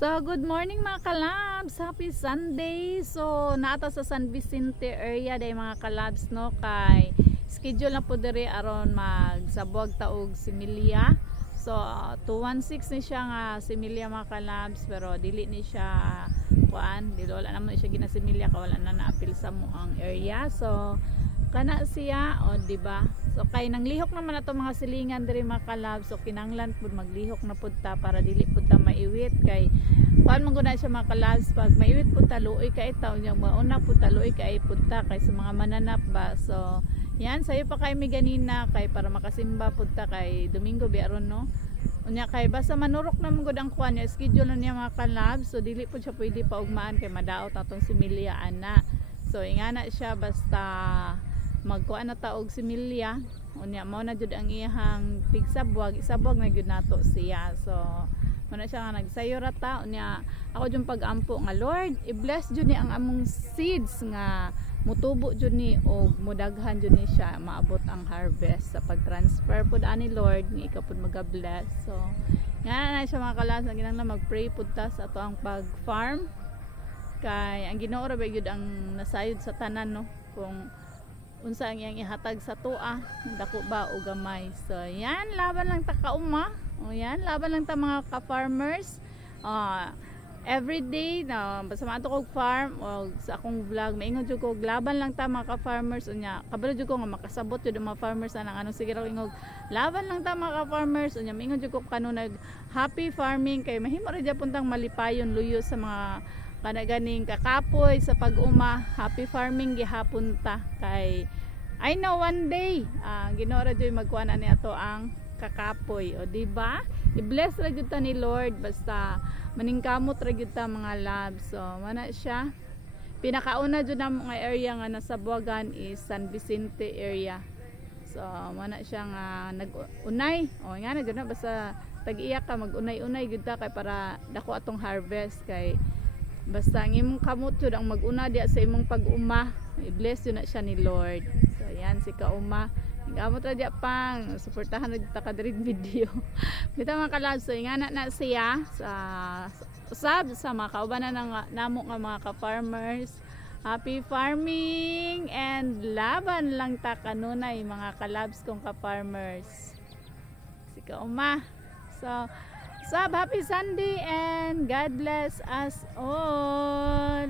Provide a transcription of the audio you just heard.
So, good morning mga kalabs. Happy Sunday. So, naata sa San Vicente area day mga kalabs no kay schedule na po diri aron magsabwag taog similya. So, uh, 216 ni siya nga similya mga kalabs pero dili ni siya kuan, dili wala naman siya ginasimilya ka wala na naapil sa mo ang area. So, kana siya o di ba so kay nang lihok naman ato mga silingan diri mga kalab. So kinanglan pud maglihok na pud ta para dili pud ta maiwit. Kay kuan man gud na siya mga kalabs pag maiwit pud ta luoy kay taw nya mauna pud ta luoy kay pud ta. Kay sa mga mananap ba. So yan sayo pa kay mi ganina. Kay para makasimba pud ta kay Domingo biaron no? Unya kay basta manurok na gud ang kuan niya schedule na niya mga kalabs. So dili pud siya pwede pa ugmaan kay madaot atong similya ana. So ingana siya basta magkuan na taog si Milya unya mao na jud ang iyang pigsabwag. Isabwag na jud nato siya. So mo na siya nga nagsayo rata unya ako jud pagampo nga Lord i-bless jud ni ang among seeds nga mutubo jud ni og mudaghan jud ni siya maabot ang harvest sa pag-transfer pud ani Lord nga ikaw pud maga-bless. So nga na siya mga kalas na ginang mag-pray pud ta sa ato ang pag-farm. Kay ang Ginoo ra ba gyud ang nasayod sa tanan no? Kung unsa ang iyang ihatag sa tuwa? Dako ba o gamay? So yan laban lang ta kauma o yan laban lang ta mga ka-farmers. Ah every day na basta maato kog farm o sa akong vlog maingon jud ko laban lang ta mga ka-farmers. Unya kabalo jud ko nga makasabot jud mga farmers anang anong sige raw ingog. Laban lang ta mga ka-farmers. Unya maingon jud ko kanunay happy farming kay mahimo ra jud puntang malipayon luyo sa mga kana ganing kakapoy sa pag-uma happy farming gihapon ta. Kay I know one day uh, ginora joy magkuan ani ato ang kakapoy. O di ba? I-bless ra gyud ta ni Lord basta maningkamot ra gyud ta mga loves so mana siya. Pinakauna jud na mga area nga nasa Buagan is San Vicente area. So mana siya nga nag-unay. O nga na na basta tag-iya ka mag-unay-unay gyud ta kay para dako atong harvest. Kay basta ang imong kamot jud ang mag-una diya sa imong pag-uma. I-bless yun na siya ni Lord. So yan si kauma. Gamot ra diya pang suportahan na ta ka diri video. Bitaw mga kalab so ingana na siya sa usab sa mga kaubanan ng namo nga mga ka-farmers. Happy farming and laban lang ta kanunay mga kalabs kong ka-farmers. Si kauma. So, Sab, happy Sunday and God bless us all.